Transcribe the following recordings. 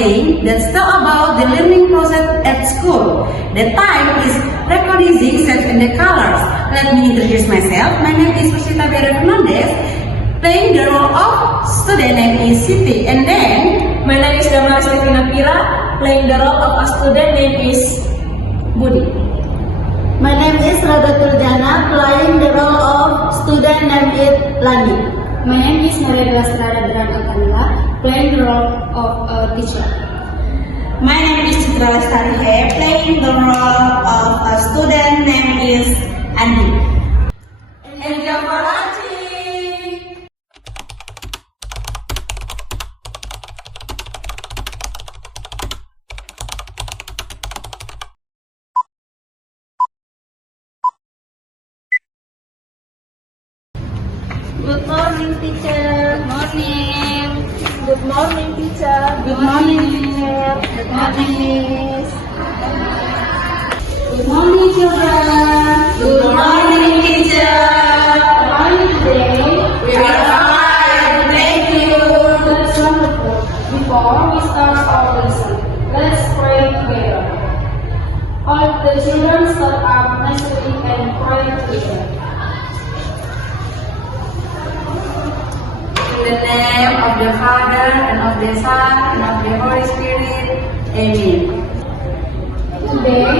playing, that's all about the learning process at school. The time is recognizing set in the colors. Let me introduce myself. My name is Rosita Vera Fernandez, playing the role of student name is Siti. And then, My name is Damar Stefina Pira, playing the role of a student name is Budi. My name is Radha Turjana, playing the role of student named Lani. My name is Maria Estrada Akanila, playing the role of a teacher. My name is Citra Lestari He, playing the role of a student named is Andi. and the variety. Good morning, teacher. Morning. Good morning, teacher. Good morning, teacher. Good morning, miss. Good morning, children. Good morning, teacher. How are you today? We are fine, thank you. That's wonderful. Before we start our lesson, let's pray together. All the children stand up nicely and pray together. In the name of the Father, and of the Son, and of the Holy Spirit. Amen. Today,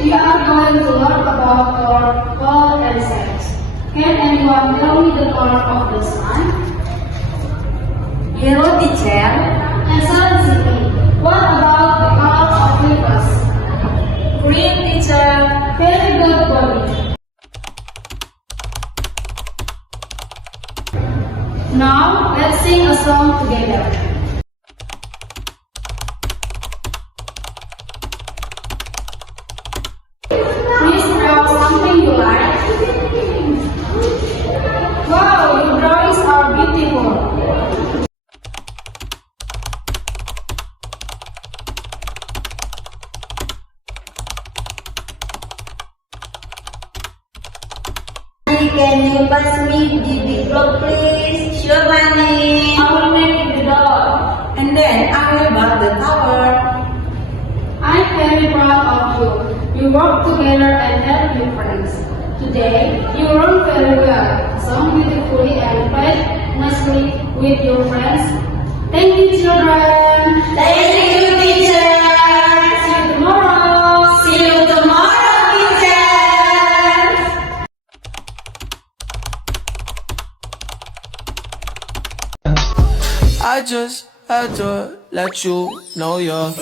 we are going to learn about our color and sex. Can anyone tell me the color of the sun? Yellow, teacher. Excellent, Siti. What about the color of rivers? Green, teacher. Very good, Bobby. Now, let's sing a song together. Please draw something you like. Wow, your drawings are beautiful. Can you pass me the big block, please? Sure, Bunny. I will make the doll. And then I will build the tower. I'm very proud of you. You work together and help your friends. Today, you learn very well, sung beautifully and played nicely with your friends. Thank you, children. Thank you, teacher. See you tomorrow. See you tomorrow, teacher. I just had to let you know you're